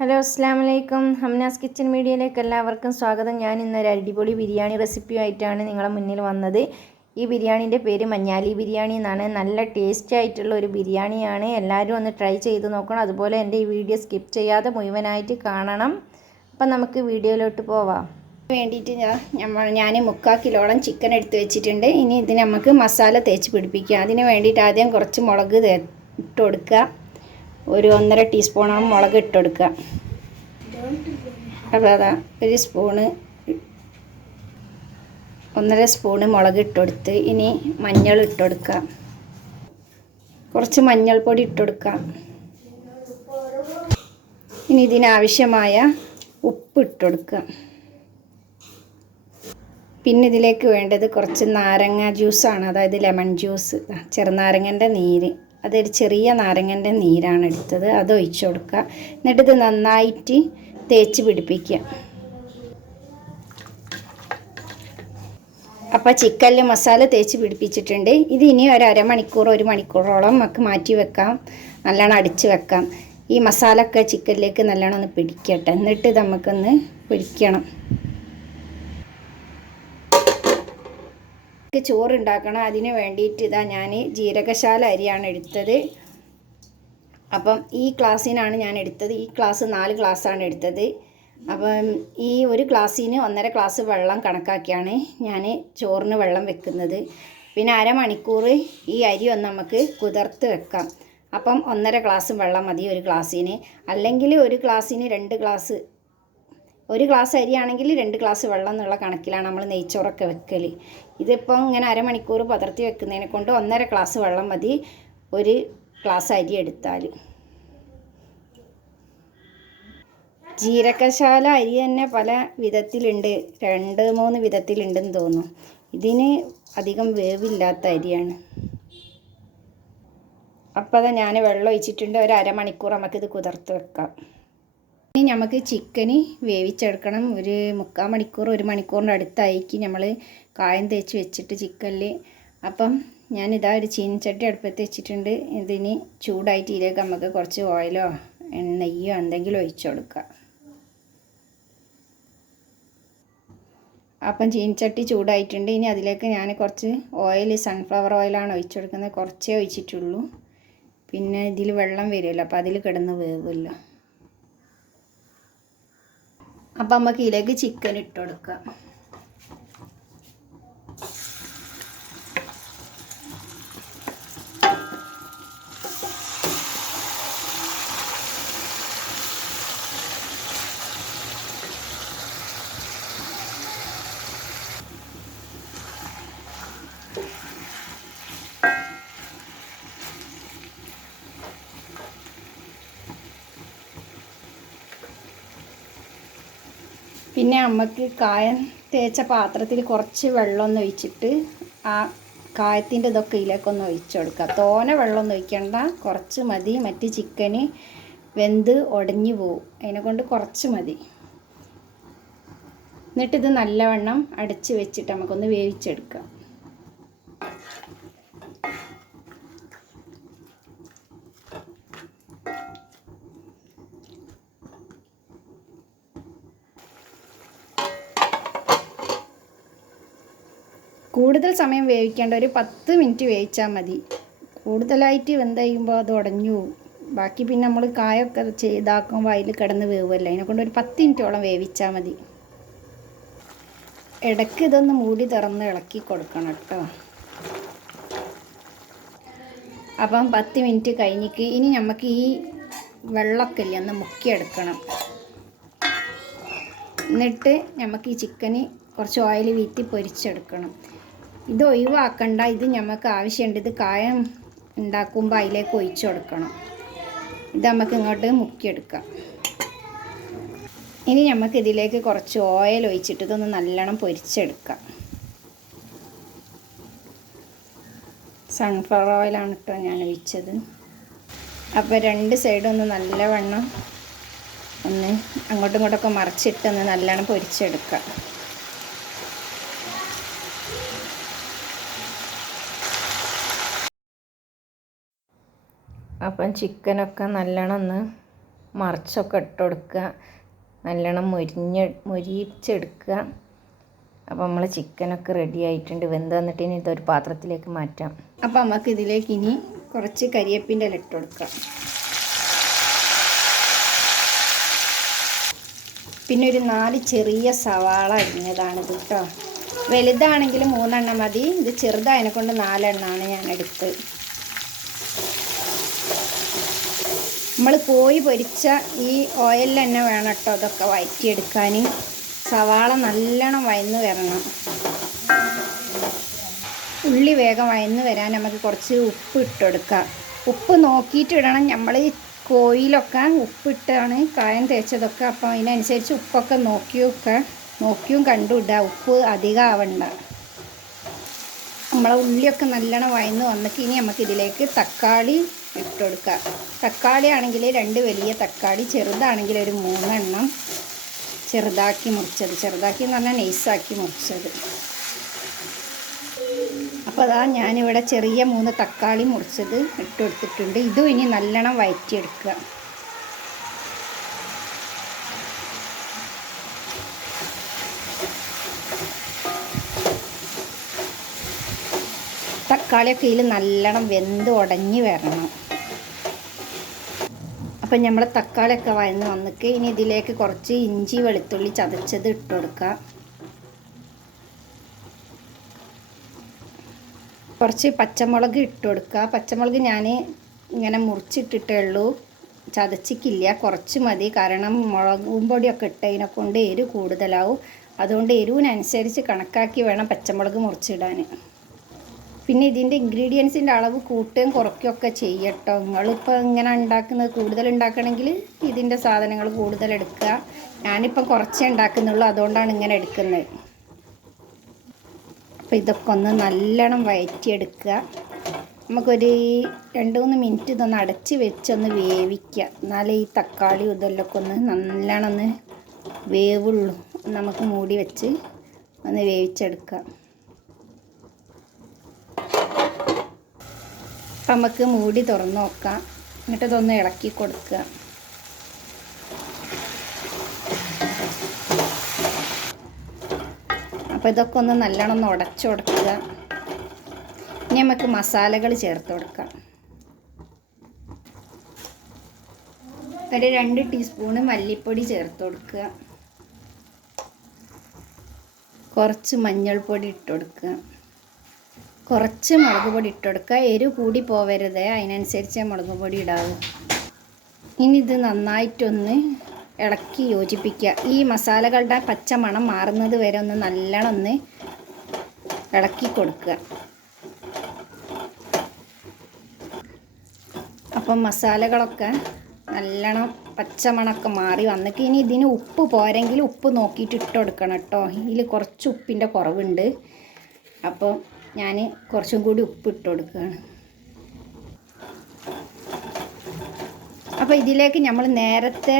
Hello അസ്സാം വലൈക്കും. Hamnas kitchen മീഡിയയിലേക്ക് എല്ലാവർക്കും സ്വാഗതം. ഞാൻ ഇന്നൊരു അടിപൊളി ബിരിയാണി റെസിപ്പിയുമായിട്ടാണ് നിങ്ങളുടെ മുന്നിൽ വന്നത്. ഈ ബിരിയാണീൻ്റെ പേര് മഞ്ഞാലി ബിരിയാണി എന്നാണ്. നല്ല ടേസ്റ്റി ആയിട്ടുള്ള ഒരു ബിരിയാണിയാണ്. എല്ലാവരും ഒന്ന് ട്രൈ ചെയ്ത് നോക്കണം. അതുപോലെ എൻ്റെ ഈ വീഡിയോ സ്കിപ്പ് ചെയ്യാതെ മുഴുവനായിട്ട് കാണണം. അപ്പം നമുക്ക് വീഡിയോയിലോട്ട് പോവാം. വേണ്ടിയിട്ട് ഞാൻ 3/4 കിലോളം ചിക്കൻ എടുത്ത് വെച്ചിട്ടുണ്ട്. ഇനി ഇത് നമുക്ക് മസാല തേച്ച് പിടിപ്പിക്കുക. അതിന് വേണ്ടിയിട്ട് ആദ്യം കുറച്ച് മുളക് ഇട്ട് കൊടുക്കുക. ഒരു 1.5 ടീസ്പൂണോളം മുളക് ഇട്ട് കൊടുക്കുക. അപ്പോൾ അതാ ഒരു സ്പൂണ് 1.5 സ്പൂണ് മുളക് ഇട്ട് കൊടുത്ത് ഇനി മഞ്ഞൾ ഇട്ട് കൊടുക്കുക. കുറച്ച് മഞ്ഞൾപ്പൊടി ഇട്ട് കൊടുക്കുക. ഇനി ഇതിനാവശ്യമായ ഉപ്പ് ഇട്ട് കൊടുക്കുക. പിന്നെ ഇതിലേക്ക് വേണ്ടത് കുറച്ച് നാരങ്ങ ജ്യൂസാണ്, അതായത് ലെമൺ ജ്യൂസ്, ചെറുനാരങ്ങൻ്റെ നീര്. അതൊരു ചെറിയ നാരങ്ങൻ്റെ നീരാണ് എടുത്തത്, അത് ഒഴിച്ചു കൊടുക്കുക. എന്നിട്ടിത് നന്നായിട്ട് തേച്ച് പിടിപ്പിക്കുക. അപ്പോൾ ചിക്കനിൽ മസാല തേച്ച് പിടിപ്പിച്ചിട്ടുണ്ട്. ഇത് ഇനി ഒരു അരമണിക്കൂർ 1 മണിക്കൂറോളം നമുക്ക് മാറ്റി വെക്കാം. നല്ലോണം അടിച്ച് വെക്കാം. ഈ മസാല ഒക്കെ ചിക്കനിലേക്ക് നല്ലോണം ഒന്ന് പിടിക്കട്ടെ. എന്നിട്ട് നമുക്കൊന്ന് പൊരിക്കണം. ചോറുണ്ടാക്കണം. അതിന് വേണ്ടിയിട്ട് ഇതാ ഞാൻ ജീരകശാല അരിയാണ് എടുത്തത്. അപ്പം ഈ ഗ്ലാസ്സിനാണ് ഞാൻ എടുത്തത്. ഈ ഗ്ലാസ് 4 ഗ്ലാസ്സാണ് എടുത്തത്. അപ്പം ഈ ഒരു ഗ്ലാസ്സിന് 1.5 ഗ്ലാസ് വെള്ളം കണക്കാക്കിയാണ് ഞാൻ ചോറിന് വെള്ളം വെക്കുന്നത്. പിന്നെ അരമണിക്കൂർ ഈ അരി ഒന്ന് നമുക്ക് കുതിർത്ത് വെക്കാം. അപ്പം 1.5 ഗ്ലാസ് വെള്ളം മതി ഒരു ഗ്ലാസ്സിന്. അല്ലെങ്കിൽ ഒരു ഗ്ലാസ്സിന് 2 ഗ്ലാസ്, ഒരു ഗ്ലാസ് അരിയാണെങ്കിൽ 2 ഗ്ലാസ് വെള്ളം എന്നുള്ള കണക്കിലാണ് നമ്മൾ നെയ്ച്ചോറൊക്കെ വെക്കൽ. ഇതിപ്പം ഇങ്ങനെ അരമണിക്കൂർ പതർത്തി വെക്കുന്നതിനെ കൊണ്ട് 1.5 ഗ്ലാസ് വെള്ളം മതി ഒരു ഗ്ലാസ് അരി എടുത്താൽ. ജീരകശാല അരി തന്നെ പല വിധത്തിലുണ്ട്, 2-3 വിധത്തിലുണ്ടെന്ന് തോന്നുന്നു. ഇതിന് അധികം വേവില്ലാത്ത അരിയാണ്. അപ്പോൾ അതാ ഞാൻ വെള്ളം ഒഴിച്ചിട്ടുണ്ട്. ഒരു അരമണിക്കൂർ നമുക്കിത് കുതിർത്ത് വെക്കാം. ഇനി നമുക്ക് ചിക്കന് വേവിച്ചെടുക്കണം. ഒരു 3/4 മണിക്കൂർ 1 മണിക്കൂറിൻ്റെ അടുത്തായിരിക്കും നമ്മൾ കായം തേച്ച് വെച്ചിട്ട് ചിക്കനിൽ. അപ്പം ഞാനിതാ ഒരു ചീനച്ചട്ടി അടുപ്പത്ത് വെച്ചിട്ടുണ്ട്. ഇതിന് ചൂടായിട്ട് ഇതിലേക്ക് നമുക്ക് കുറച്ച് ഓയിലോ നെയ്യോ എന്തെങ്കിലും ഒഴിച്ചു കൊടുക്കാം. അപ്പം ചീനച്ചട്ടി ചൂടായിട്ടുണ്ട്. ഇനി അതിലേക്ക് ഞാൻ കുറച്ച് ഓയിൽ, സൺഫ്ലവർ ഓയിലാണ് ഒഴിച്ചു കൊടുക്കുന്നത്. കുറച്ചേ ഒഴിച്ചിട്ടുള്ളൂ. പിന്നെ ഇതിൽ വെള്ളം വരുമല്ലോ, അപ്പോൾ അതിൽ കിടന്ന് വേവുമല്ലോ. അപ്പം നമുക്ക് ഇതിലേക്ക് ചിക്കൻ ഇട്ട് കൊടുക്കാം. പിന്നെ നമുക്ക് കായം തേച്ച പാത്രത്തിൽ കുറച്ച് വെള്ളമൊന്ന് ഒഴിച്ചിട്ട് ആ കായത്തിൻ്റെ ഇതൊക്കെ ഇതിലേക്കൊന്ന് ഒഴിച്ചു കൊടുക്കുക. തോനെ വെള്ളമൊന്നും ഒഴിക്കണ്ട, കുറച്ച് മതി. മറ്റ് ചിക്കന് വെന്ത് ഉടഞ്ഞു പോവും, അതിനെക്കൊണ്ട് കുറച്ച് മതി. എന്നിട്ടിത് നല്ലവണ്ണം അടച്ച് വെച്ചിട്ട് നമുക്കൊന്ന് വേവിച്ചെടുക്കാം. കൂടുതൽ സമയം വേവിക്കേണ്ട, ഒരു 10 മിനിറ്റ് വേവിച്ചാൽ മതി. കൂടുതലായിട്ട് വെന്ത് കഴിയുമ്പോൾ അത് ഉടഞ്ഞു പോകും. ബാക്കി പിന്നെ നമ്മൾ കായൊക്കെ ചെയ്താക്കുമ്പോൾ അതിൽ കിടന്ന് വേവുമല്ലോ, അതിനെക്കൊണ്ട് ഒരു 10 മിനിറ്റോളം വേവിച്ചാൽ മതി. ഇടയ്ക്ക് ഇതൊന്ന് മൂടി തുറന്ന് ഇളക്കി കൊടുക്കണം കേട്ടോ. അപ്പം 10 മിനിറ്റ് കഴിഞ്ഞിട്ട് ഇനി നമുക്ക് ഈ വെള്ളമൊക്കെ ഇല്ലേ ഒന്ന് മുക്കിയെടുക്കണം. എന്നിട്ട് നമുക്ക് ഈ ചിക്കന് കുറച്ച് ഓയിൽ വീത്തി പൊരിച്ചെടുക്കണം. ഇത് ഒഴിവാക്കണ്ട, ഇത് നമുക്ക് ആവശ്യമുണ്ട്. ഇത് കായം ഉണ്ടാക്കുമ്പോൾ അതിലേക്ക് ഒഴിച്ചു കൊടുക്കണം. ഇത് നമുക്ക് ഇങ്ങോട്ട് മുക്കിയെടുക്കാം. ഇനി നമുക്ക് ഇതിലേക്ക് കുറച്ച് ഓയിൽ ഒഴിച്ചിട്ട് ഇതൊന്ന് നല്ലോണം പൊരിച്ചെടുക്കാം. സൺഫ്ലവർ ഓയിലാണ് കേട്ടോ ഞാൻ ഒഴിച്ചത്. അപ്പോൾ 2 സൈഡും ഒന്ന് നല്ലവണ്ണം ഒന്ന് അങ്ങോട്ടും ഇങ്ങോട്ടൊക്കെ മറിച്ചിട്ടൊന്ന് നല്ലോണം പൊരിച്ചെടുക്കാം. അപ്പം ചിക്കനൊക്കെ നല്ലോണം ഒന്ന് മറിച്ചൊക്കെ ഇട്ട് കൊടുക്കുക. നല്ലോണം മൊരിച്ചെടുക്കുക. അപ്പോൾ നമ്മൾ ചിക്കനൊക്കെ റെഡി ആയിട്ടുണ്ട്. വെന്ത് വന്നിട്ട് ഇനി ഇതൊരു പാത്രത്തിലേക്ക് മാറ്റാം. അപ്പോൾ നമുക്ക് ഇതിലേക്ക് ഇനി കുറച്ച് കരിയേപ്പിൻ്റെ ഇല ഇട്ട് കൊടുക്കാം. പിന്നെ ഒരു 4 ചെറിയ സവാള അരിഞ്ഞതാണിത് കേട്ടോ. വലുതാണെങ്കിൽ 3 എണ്ണം മതി. ഇത് ചെറുതായതിനെ കൊണ്ട് 4 എണ്ണമാണ് ഞാൻ എടുത്തത്. നമ്മൾ കോഴി പൊരിച്ച ഈ ഓയിലിൽ തന്നെ വേണം കേട്ടോ അതൊക്കെ വഴറ്റിയെടുക്കാൻ. സവാള നല്ലോണം വഴന്ന് വരണം. ഉള്ളി വേഗം വഴന്ന് വരാൻ നമുക്ക് കുറച്ച് ഉപ്പ് ഇട്ട് കൊടുക്കാം. ഉപ്പ് നോക്കിയിട്ട് ഇടണം. നമ്മൾ കോഴിയിലൊക്കെ ഉപ്പിട്ടാണ് കായം തേച്ചതൊക്കെ. അപ്പോൾ അതിനനുസരിച്ച് ഉപ്പൊക്കെ നോക്കിയും കണ്ടും ഇടുക. ഉപ്പ് അധികം ആവണ്ട. നമ്മളെ ഉള്ളിയൊക്കെ നല്ലോണം വഴന്ന് വന്നിട്ട് ഇനി നമുക്കിതിലേക്ക് തക്കാളി ഇട്ട് കൊടുക്കുക. തക്കാളി ആണെങ്കിൽ 2 വലിയ തക്കാളി, ചെറുതാണെങ്കിൽ ഒരു 3 എണ്ണം ചെറുതാക്കി മുറിച്ചത്. ചെറുതാക്കി എന്ന് പറഞ്ഞാൽ നൈസാക്കി മുറിച്ചത്. അപ്പോൾ അതാ ഞാനിവിടെ ചെറിയ 3 തക്കാളി മുറിച്ചത് ഇട്ട് കൊടുത്തിട്ടുണ്ട്. ഇതും ഇനി നല്ലോണം വഴറ്റിയെടുക്കുക. തക്കാളിയൊക്കെ ഇതിൽ നല്ലോണം വെന്ത് ഉടഞ്ഞ് വരണം. അപ്പം നമ്മൾ തക്കാളിയൊക്കെ വഴന്ന് വന്നിട്ട് ഇനി ഇതിലേക്ക് കുറച്ച് ഇഞ്ചി വെളുത്തുള്ളി ചതച്ചത് ഇട്ട് കൊടുക്കുക. കുറച്ച് പച്ചമുളക് ഇട്ട് കൊടുക്കുക. പച്ചമുളക് ഞാൻ ഇങ്ങനെ മുറിച്ചിട്ടിട്ടേ ഉള്ളൂ, ചതച്ചിക്കില്ല. കുറച്ച് മതി. കാരണം മുളകും പൊടിയൊക്കെ ഇട്ടതിനെ കൊണ്ട് എരിവ് കൂടുതലാവും. അതുകൊണ്ട് എരിവിനനുസരിച്ച് കണക്കാക്കി വേണം പച്ചമുളക് മുറിച്ചിടാൻ. പിന്നെ ഇതിൻ്റെ ഇൻഗ്രീഡിയൻസിൻ്റെ അളവ് കൂട്ടുകയും കുറയ്ക്കുകയൊക്കെ ചെയ്യട്ടോ. നിങ്ങളിപ്പോൾ ഇങ്ങനെ ഉണ്ടാക്കുന്നത് കൂടുതൽ ഉണ്ടാക്കണമെങ്കിൽ ഇതിൻ്റെ സാധനങ്ങൾ കൂടുതൽ എടുക്കുക. ഞാനിപ്പം കുറച്ചേ ഉണ്ടാക്കുന്നുള്ളൂ, അതുകൊണ്ടാണ് ഇങ്ങനെ എടുക്കുന്നത്. അപ്പോൾ ഇതൊക്കെ ഒന്ന് നല്ലോണം വഴറ്റിയെടുക്കുക. നമുക്കൊരു 2-3 മിനിറ്റ് ഇതൊന്ന് അടച്ച് വെച്ചൊന്ന് വേവിക്കുക. എന്നാലേ ഈ തക്കാളി ഇതെല്ലൊക്കെ ഒന്ന് നല്ലോണം ഒന്ന് വേവുള്ളൂ. നമുക്ക് മൂടി വെച്ച് ഒന്ന് വേവിച്ചെടുക്കാം. അപ്പം നമുക്ക് മൂടി തുറന്ന് നോക്കാം. എന്നിട്ട് ഇതൊന്ന് ഇളക്കി കൊടുക്കുക. അപ്പോൾ ഇതൊക്കെ ഒന്ന് നല്ലോണം ഒന്ന് ഉടച്ചു കൊടുക്കുക. ഇനി നമുക്ക് മസാലകൾ ചേർത്ത് കൊടുക്കാം. ഒരു 2 ടീസ്പൂണ് മല്ലിപ്പൊടി ചേർത്ത് കൊടുക്കുക. കുറച്ച് മഞ്ഞൾപ്പൊടി ഇട്ട് കൊടുക്കുക. കുറച്ച് മുളക് പൊടി ഇട്ട് കൊടുക്കുക. എരിവ് കൂടി പോവരുത്, അതിനനുസരിച്ച് മുളക് പൊടി ഇടാവും. ഇനി ഇത് നന്നായിട്ടൊന്ന് ഇളക്കി യോജിപ്പിക്കുക. ഈ മസാലകളുടെ പച്ച മണം മാറുന്നത് വരെ ഒന്ന് നല്ലോണം ഒന്ന് ഇളക്കി കൊടുക്കുക. അപ്പം മസാലകളൊക്കെ നല്ലോണം പച്ചമണമൊക്കെ മാറി വന്നിട്ട് ഇനി ഇതിന് ഉപ്പ് പോരെങ്കിൽ ഉപ്പ് നോക്കിയിട്ട് ഇട്ട് കൊടുക്കണം കേട്ടോ. ഇതിൽ കുറച്ച് ഉപ്പിൻ്റെ കുറവുണ്ട്. അപ്പോൾ ഞാൻ കുറച്ചും കൂടി ഉപ്പ് ഇട്ട് കൊടുക്കുകയാണ്. അപ്പോൾ ഇതിലേക്ക് നമ്മൾ നേരത്തെ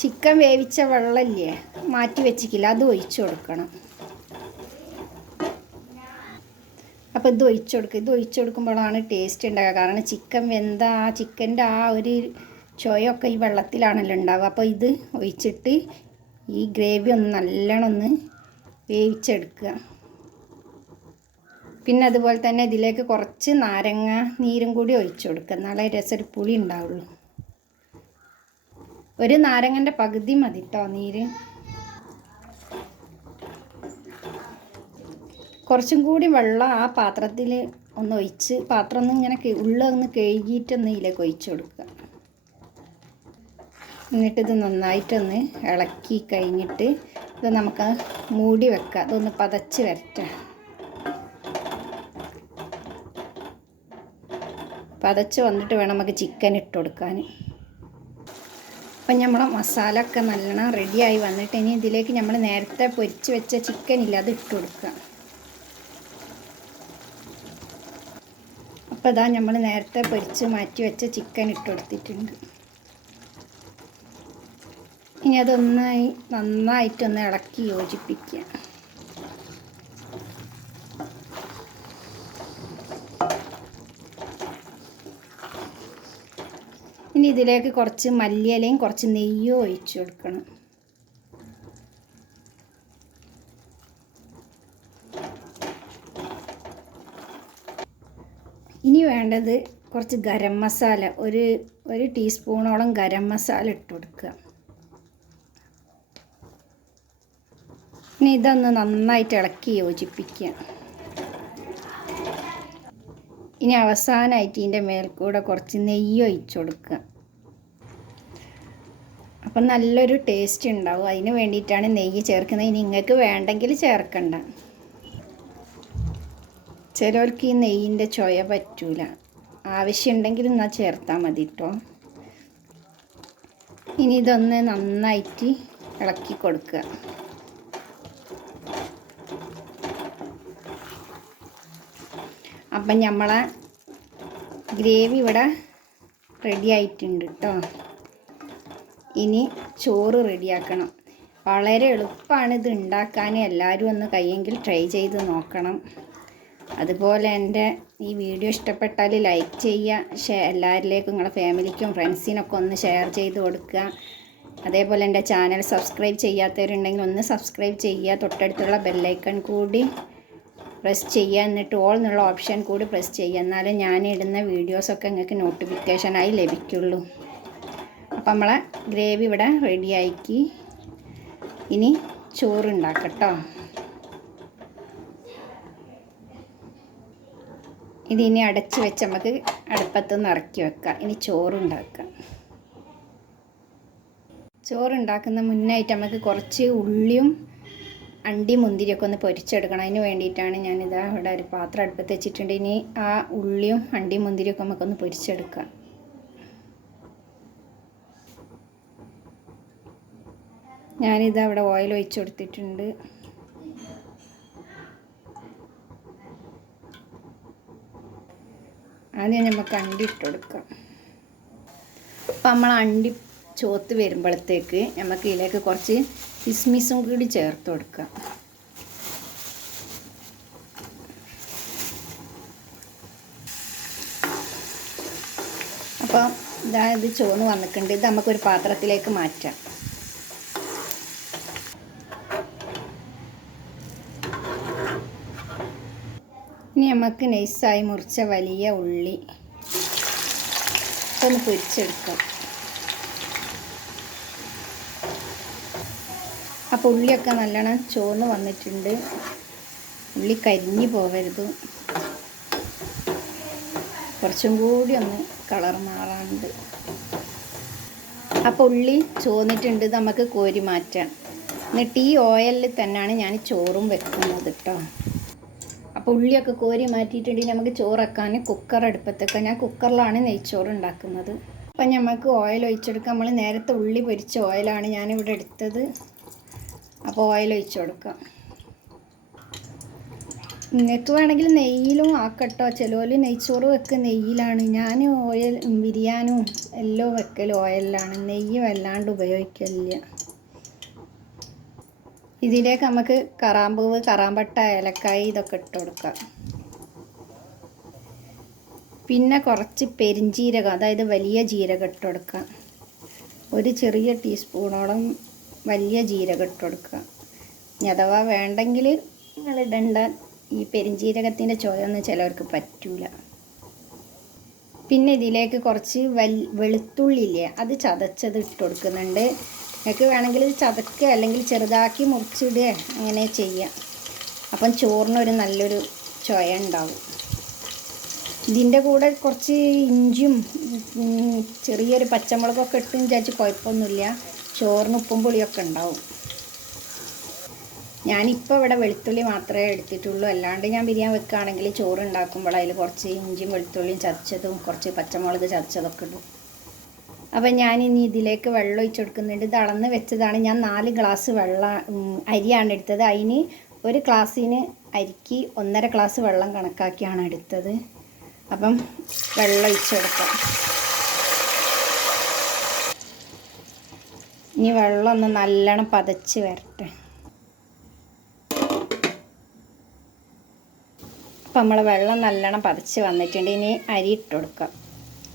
ചിക്കൻ വേവിച്ച വെള്ളമില്ലേ മാറ്റി വെച്ചിട്ടില്ല, അത് ഒഴിച്ചു കൊടുക്കണം. അപ്പോൾ ഇത് ഒഴിച്ചു കൊടുക്കുക. ഇത് ഒഴിച്ചു കൊടുക്കുമ്പോഴാണ് ടേസ്റ്റ് ഉണ്ടാകുക. കാരണം ചിക്കൻ വെന്ത ആ ചിക്കൻ്റെ ആ ഒരു ചൊയൊക്കെ ഈ വെള്ളത്തിലാണല്ലോ ഉണ്ടാവുക. അപ്പോൾ ഇത് ഒഴിച്ചിട്ട് ഈ ഗ്രേവി ഒന്ന് നല്ലോണം ഒന്ന് വേവിച്ചെടുക്കുക. പിന്നെ അതുപോലെ തന്നെ ഇതിലേക്ക് കുറച്ച് നാരങ്ങ നീരും കൂടി ഒഴിച്ചു കൊടുക്കുക. എന്നാലേ രസം പുളി ഉണ്ടാവുള്ളൂ. ഒരു നാരങ്ങൻ്റെ പകുതി മതി കേട്ടോ നീര്. കുറച്ചും കൂടി വെള്ളം ആ പാത്രത്തിൽ ഒന്ന് ഒഴിച്ച് പാത്രം ഒന്ന് ഇങ്ങനെ ഉള്ളൊന്ന് കഴുകിയിട്ടൊന്ന് ഇതിലേക്ക് ഒഴിച്ചു കൊടുക്കുക. എന്നിട്ടിത് നന്നായിട്ടൊന്ന് ഇളക്കി കഴിഞ്ഞിട്ട് ഇത് നമുക്ക് മൂടി വെക്കാം. അതൊന്ന് പതച്ച് വരട്ടെ. പതച്ച് വന്നിട്ട് വേണം നമുക്ക് ചിക്കൻ ഇട്ട് കൊടുക്കാൻ. അപ്പം നമ്മളെ മസാല ഒക്കെ നല്ലോണം റെഡിയായി വന്നിട്ട് ഇനി ഇതിലേക്ക് നമ്മൾ നേരത്തെ പൊരിച്ച് വെച്ച ചിക്കൻ ഇല്ല അത് ഇട്ട് കൊടുക്കുക. അപ്പോൾ ഇതാ നമ്മൾ നേരത്തെ പൊരിച്ച് മാറ്റി വെച്ച ചിക്കൻ ഇട്ട് കൊടുത്തിട്ടുണ്ട്. ഇനി അതൊന്നായി നന്നായിട്ടൊന്ന് ഇളക്കി യോജിപ്പിക്കുക. ഇനി ഇതിലേക്ക് കുറച്ച് മല്ലിയിലയും കുറച്ച് നെയ്യും ഒഴിച്ചു കൊടുക്കണം. ഇനി വേണ്ടത് കുറച്ച് ഗരം മസാല, ഒരു ടീസ്പൂണോളം ഗരം മസാല ഇട്ട് കൊടുക്കുക. ഇനി ഇതൊന്ന് നന്നായിട്ട് ഇളക്കി യോജിപ്പിക്കുക. ഇനി അവസാനമായിട്ട് ഇതിൻ്റെ മേൽക്കൂടെ കുറച്ച് നെയ്യ് ഒഴിച്ചു കൊടുക്കുക. അപ്പം നല്ലൊരു ടേസ്റ്റ് ഉണ്ടാവും. അതിന് വേണ്ടിയിട്ടാണ് നെയ്യ് ചേർക്കുന്നത്. ഇനി നിങ്ങൾക്ക് വേണ്ടെങ്കിൽ ചേർക്കണ്ട. ചിലർക്ക് ഈ നെയ്യിൻ്റെ ചൊയ പറ്റൂല. ആവശ്യമുണ്ടെങ്കിൽ എന്നാൽ ചേർത്താൽ മതി കേട്ടോ. ഇനി ഇതൊന്ന് നന്നായിട്ട് ഇളക്കി കൊടുക്കുക. അപ്പം നമ്മളെ ഗ്രേവി ഇവിടെ റെഡി ആയിട്ടുണ്ട് കേട്ടോ. ഇനി ചോറ് റെഡിയാക്കണം. വളരെ എളുപ്പമാണ് ഇത് ഉണ്ടാക്കാൻ. എല്ലാവരും ഒന്ന് കയ്യെങ്കിൽ ട്രൈ ചെയ്ത് നോക്കണം. അതുപോലെ എൻ്റെ ഈ വീഡിയോ ഇഷ്ടപ്പെട്ടാൽ ലൈക്ക് ചെയ്യുക, എല്ലാവരിലേക്കും നിങ്ങളുടെ ഫാമിലിക്കും ഫ്രണ്ട്സിനൊക്കെ ഒന്ന് ഷെയർ ചെയ്ത് കൊടുക്കുക. അതേപോലെ എൻ്റെ ചാനൽ സബ്സ്ക്രൈബ് ചെയ്യാത്തവരുണ്ടെങ്കിൽ ഒന്ന് സബ്സ്ക്രൈബ് ചെയ്യുക. തൊട്ടടുത്തുള്ള ബെല്ലൈക്കൺ കൂടി പ്രസ് ചെയ്യുക. എന്നിട്ട് ഓൾ എന്നുള്ള ഓപ്ഷൻ കൂടി പ്രസ് ചെയ്യുക. എന്നാലും ഞാനിടുന്ന വീഡിയോസൊക്കെ നിങ്ങൾക്ക് നോട്ടിഫിക്കേഷനായി ലഭിക്കുള്ളൂ. അപ്പം നമ്മളെ ഗ്രേവി ഇവിടെ റെഡിയാക്കി. ഇനി ചോറുണ്ടാക്കട്ടോ. ഇതിനി അടച്ച് വെച്ച് നമുക്ക് അടുപ്പത്തുനിന്ന് ഇറക്കി വെക്കാം. ഇനി ചോറുണ്ടാക്കാം. ചോറുണ്ടാക്കുന്ന മുന്നായിട്ട് നമുക്ക് കുറച്ച് ഉള്ളിയും അണ്ടി മുന്തിരിയൊക്കെ ഒന്ന് പൊരിച്ചെടുക്കണം. അതിന് വേണ്ടിയിട്ടാണ് ഞാനിതാ ഇവിടെ ഒരു പാത്രം അടുപ്പത്ത് വെച്ചിട്ടുണ്ട്. ഇനി ആ ഉള്ളിയും അണ്ടി മുന്തിരിയൊക്കെ നമുക്കൊന്ന് പൊരിച്ചെടുക്കാം. ഞാനിതാ ഇവിടെ ഓയിൽ ഒഴിച്ച് കൊടുത്തിട്ടുണ്ട്. ആദ്യം നമുക്ക് അണ്ടി ഇട്ട് കൊടുക്കാം. അപ്പം നമ്മൾ അണ്ടി ചോത്ത് വരുമ്പോഴത്തേക്ക് നമുക്ക് ഇതിലേക്ക് കുറച്ച് കിസ്മിസും കൂടി ചേർത്ത് കൊടുക്കാം. അപ്പോൾ ഇത് ചോന്ന് വന്നിട്ടുണ്ട്. ഇത് നമുക്കൊരു പാത്രത്തിലേക്ക് മാറ്റാം. ഇനി നമുക്ക് നൈസായി മുറിച്ച വലിയ ഉള്ളി ഒന്ന് പൊരിച്ചെടുക്കാം. അപ്പോൾ ഉള്ളിയൊക്കെ നല്ലോണം ചോന്ന് വന്നിട്ടുണ്ട്. ഉള്ളി കരിഞ്ഞു പോകരുത്. കുറച്ചും കൂടി ഒന്ന് കളർ മാറാനുണ്ട്. അപ്പോൾ ഉള്ളി ചോന്നിട്ടുണ്ട്. നമുക്ക് കോരി മാറ്റാം. എന്നിട്ട് ഈ ഓയിലിൽ തന്നെയാണ് ഞാൻ ചോറും വെക്കുന്നത് കേട്ടോ. അപ്പോൾ ഉള്ളിയൊക്കെ കോരി മാറ്റിയിട്ടുണ്ടെങ്കിൽ നമുക്ക് ചോറക്കാൻ കുക്കർ അടുപ്പത്തൊക്കെ, ഞാൻ കുക്കറിലാണ് നെയ്ച്ചോറ് ഉണ്ടാക്കുന്നത്. അപ്പം നമുക്ക് ഓയിൽ ഒഴിച്ചെടുക്കാം. നമ്മൾ നേരത്തെ ഉള്ളി പൊരിച്ച ഓയിലാണ് ഞാനിവിടെ എടുത്തത്. അപ്പോൾ ഓയിൽ ഒഴിച്ചു കൊടുക്കാം. നിങ്ങൾക്ക് വേണമെങ്കിൽ നെയ്യിലും ആക്കട്ടോ. ചിലവർ നെയ്ച്ചോറ് വെക്കുക നെയ്യിലാണ്. ഞാൻ ഓയിൽ ബിരിയാണിയും എല്ലാം വെക്കൽ ഓയിലാണ്. നെയ്യ് വല്ലാണ്ട് ഉപയോഗിക്കില്ല. ഇതിലേക്ക് നമുക്ക് കറാമ്പൂവ്, കറാമ്പട്ട, ഏലക്കായ് ഇതൊക്കെ ഇട്ട് കൊടുക്കാം. പിന്നെ കുറച്ച് പെരിഞ്ജീരകം, അതായത് വലിയ ജീരകം ഇട്ട് കൊടുക്കാം. ഒരു ചെറിയ ടീസ്പൂണോളം വലിയ ജീരകം ഇട്ട് കൊടുക്കുക. ഇനി അഥവാ വേണ്ടെങ്കിൽ നിങ്ങൾ ഇടണ്ട. ഈ പെരിഞ്ജീരകത്തിൻ്റെ ചുവയൊന്നും ചിലവർക്ക് പറ്റൂല. പിന്നെ ഇതിലേക്ക് കുറച്ച് വെളുത്തുള്ളില്ലേ, അത് ചതച്ചത് ഇട്ട് കൊടുക്കുന്നുണ്ട്. നിങ്ങൾക്ക് വേണമെങ്കിൽ ചതക്കുക, അല്ലെങ്കിൽ ചെറുതാക്കി മുറിച്ചിടുക, അങ്ങനെ ചെയ്യാം. അപ്പം ചോറിനൊരു നല്ലൊരു ചൊയ ഉണ്ടാവും. ഇതിൻ്റെ കൂടെ കുറച്ച് ഇഞ്ചിയും ചെറിയൊരു പച്ചമുളകൊക്കെ ഇട്ട് വിചാരിച്ച് കുഴപ്പമൊന്നുമില്ല. ചോറിന് ഉപ്പും പുളിയൊക്കെ ഉണ്ടാവും. ഞാനിപ്പോൾ ഇവിടെ വെളുത്തുള്ളി മാത്രമേ എടുത്തിട്ടുള്ളൂ. അല്ലാണ്ട് ഞാൻ ബിരിയാണി വെക്കുകയാണെങ്കിൽ ചോറ് ഉണ്ടാക്കുമ്പോൾ അതിൽ കുറച്ച് ഇഞ്ചിയും വെളുത്തുള്ളിയും ചതച്ചതും കുറച്ച് പച്ചമുളക് ചതച്ചതൊക്കെ ഇടും. അപ്പം ഞാനിനി ഇതിലേക്ക് വെള്ളം ഒഴിച്ച് കൊടുക്കുന്നുണ്ട്. ഇത് അളന്ന് വെച്ചതാണ്. ഞാൻ 4 ഗ്ലാസ് അരിയാണ് എടുത്തത്. അതിന് ഒരു ഗ്ലാസ്സിന് അരിക്ക് 1.5 ഗ്ലാസ് വെള്ളം കണക്കാക്കിയാണ് എടുത്തത്. അപ്പം വെള്ളം ഒഴിച്ച് കൊടുക്കാം. ഇനി വെള്ളം ഒന്ന് നല്ലോണം പതച്ച് വരട്ടെ. അപ്പം നമ്മൾ വെള്ളം നല്ലോണം പതച്ച് വന്നിട്ടുണ്ട്. ഇനി അരി ഇട്ട് കൊടുക്കാം.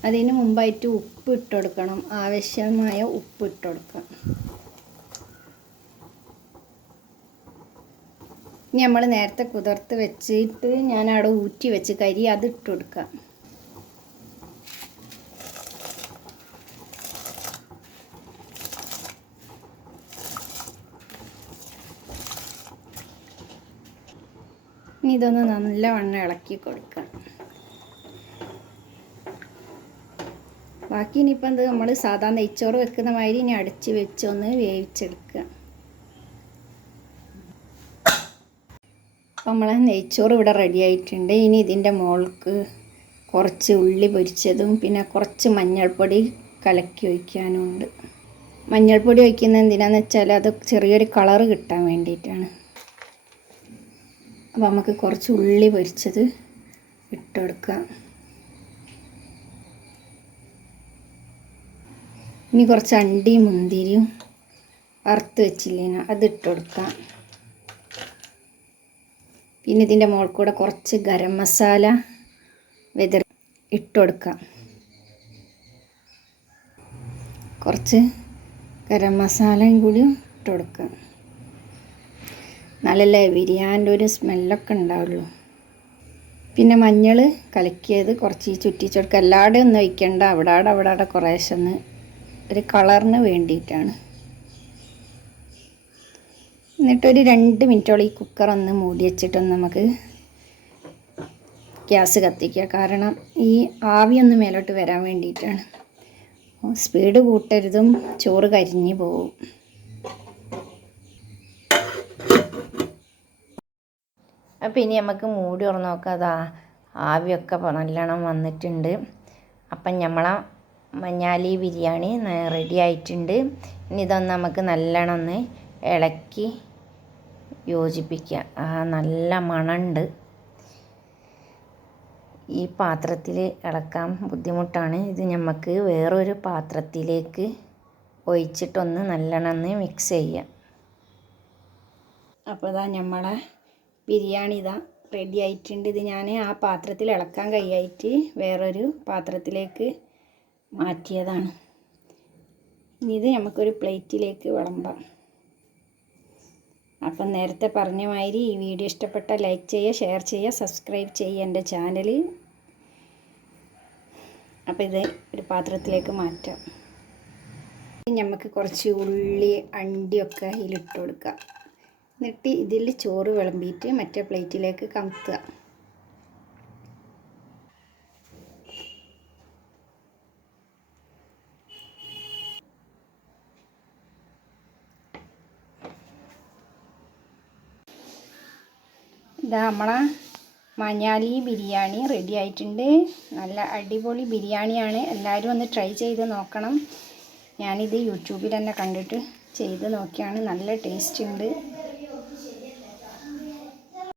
അതിന് മുമ്പായിട്ട് ഉപ്പ് ഇട്ട് കൊടുക്കണം, ആവശ്യമായ ഉപ്പ് ഇട്ട് കൊടുക്കാം. ഇനി നമ്മൾ നേരത്തെ കുതിർത്ത് വെച്ചിട്ട് ഞാൻ അവിടെ ഊറ്റി വെച്ച് കരി അത് ഇട്ട് കൊടുക്കാം. ഇനി ഇതൊന്ന് നല്ലവണ്ണം ഇളക്കി കൊടുക്കാം. ബാക്കി ഇനിയിപ്പോൾ എന്ത് നമ്മൾ സാധാ നെയ്ച്ചോറ് വെക്കുന്ന മാതിരി ഇനി അടച്ച് വെച്ചൊന്ന് വേവിച്ചെടുക്കുക. അപ്പോൾ നമ്മളെ നെയ്ച്ചോറ് ഇവിടെ റെഡി ആയിട്ടുണ്ട്. ഇനി ഇതിൻ്റെ മുകൾക്ക് കുറച്ച് ഉള്ളി പൊരിച്ചതും പിന്നെ കുറച്ച് മഞ്ഞൾപ്പൊടി കലക്കി ഒഴിക്കാനുണ്ട്. മഞ്ഞൾപ്പൊടി ഒഴിക്കുന്നത് എന്തിനാണെന്ന് വെച്ചാൽ അത് ചെറിയൊരു കളറ് കിട്ടാൻ വേണ്ടിയിട്ടാണ്. അപ്പോൾ നമുക്ക് കുറച്ച് ഉള്ളി പൊരിച്ചത് ഇട്ട് കൊടുക്കാം. ഇനി കുറച്ച് അണ്ടിയും മുന്തിരിയും വറുത്ത് വെച്ചില്ലേനോ അത് ഇട്ട് കൊടുക്കാം. പിന്നെ ഇതിൻ്റെ മുകളിൽ കൂടെ കുറച്ച് ഗരം മസാല വിതറി ഇട്ട് കൊടുക്കാം. കുറച്ച് ഗരം മസാലയും കൂടി ഇട്ട് കൊടുക്കാം. നല്ലല്ലേ ബിരിയാണിൻ്റെ ഒരു സ്മെല്ലൊക്കെ ഉണ്ടാവുള്ളൂ. പിന്നെ മഞ്ഞൾ കലക്കിയത് കുറച്ച് ചുറ്റിച്ച് കൊടുക്കുക. എല്ലാവരുടെയും ഒന്നും ഒഴിക്കേണ്ട, അവിടെ കുറേശ്ശെ ഒന്ന് ഒരു കളറിന് വേണ്ടിയിട്ടാണ്. എന്നിട്ടൊരു 2 മിനിറ്റോളം ഈ കുക്കർ ഒന്ന് മൂടി വെച്ചിട്ടൊന്ന് നമുക്ക് ഗ്യാസ് കത്തിക്കുക. കാരണം ഈ ആവിയൊന്ന് മേലോട്ട് വരാൻ വേണ്ടിയിട്ടാണ്. സ്പീഡ് കൂട്ടരുതും, ചോറ് കരിഞ്ഞു പോവും. അപ്പോൾ ഇനി നമുക്ക് മൂടി തുറന്ന് നോക്കാം. അതാ ആവിയൊക്കെ നല്ലോണം വന്നിട്ടുണ്ട്. അപ്പം നമ്മളെ മഞ്ഞാലി ബിരിയാണി റെഡി ആയിട്ടുണ്ട്. ഇനി ഇതൊന്ന് നമുക്ക് നല്ലോണം ഒന്ന് ഇളക്കി യോജിപ്പിക്കുക. നല്ല മണമുണ്ട്. ഈ പാത്രത്തിൽ ഇളക്കാൻ ബുദ്ധിമുട്ടാണ്. ഇത് നമുക്ക് വേറൊരു പാത്രത്തിലേക്ക് ഒഴിച്ചിട്ടൊന്ന് നല്ലോണം ഒന്ന് മിക്സ് ചെയ്യാം. അപ്പോൾ ഇതാ നമ്മളെ ബിരിയാണി ഇതാ റെഡി ആയിട്ടുണ്ട്. ഇത് ഞാൻ ആ പാത്രത്തിൽ ഇളക്കാൻ കഴിയായിട്ട് വേറൊരു പാത്രത്തിലേക്ക് മാറ്റിയതാണ്. ഇനി ഇത് നമുക്കൊരു പ്ലേറ്റിലേക്ക് വിളമ്പാം. അപ്പം നേരത്തെ പറഞ്ഞ മാതിരി ഈ വീഡിയോ ഇഷ്ടപ്പെട്ടാൽ ലൈക്ക് ചെയ്യുക, ഷെയർ ചെയ്യുക, സബ്സ്ക്രൈബ് ചെയ്യുക എൻ്റെ ചാനൽ. അപ്പോൾ ഇത് ഒരു പാത്രത്തിലേക്ക് മാറ്റാം. നമുക്ക് കുറച്ച് ഉള്ളി അണ്ടിയൊക്കെ ഇതിലിട്ട് കൊടുക്കാം. എന്നിട്ട് ഇതിൽ ചോറ് വിളമ്പിയിട്ട് മറ്റേ പ്ലേറ്റിലേക്ക് കമത്തുക. ഇതാ നമ്മളെ മഞ്ഞാലി ബിരിയാണി റെഡി ആയിട്ടുണ്ട്. നല്ല അടിപൊളി ബിരിയാണിയാണ്. എല്ലാവരും ഒന്ന് ട്രൈ ചെയ്ത് നോക്കണം. ഞാനിത് യൂട്യൂബിൽ തന്നെ കണ്ടിട്ട് ചെയ്ത് നോക്കിയാണ്. നല്ല ടേസ്റ്റ് ഉണ്ട്.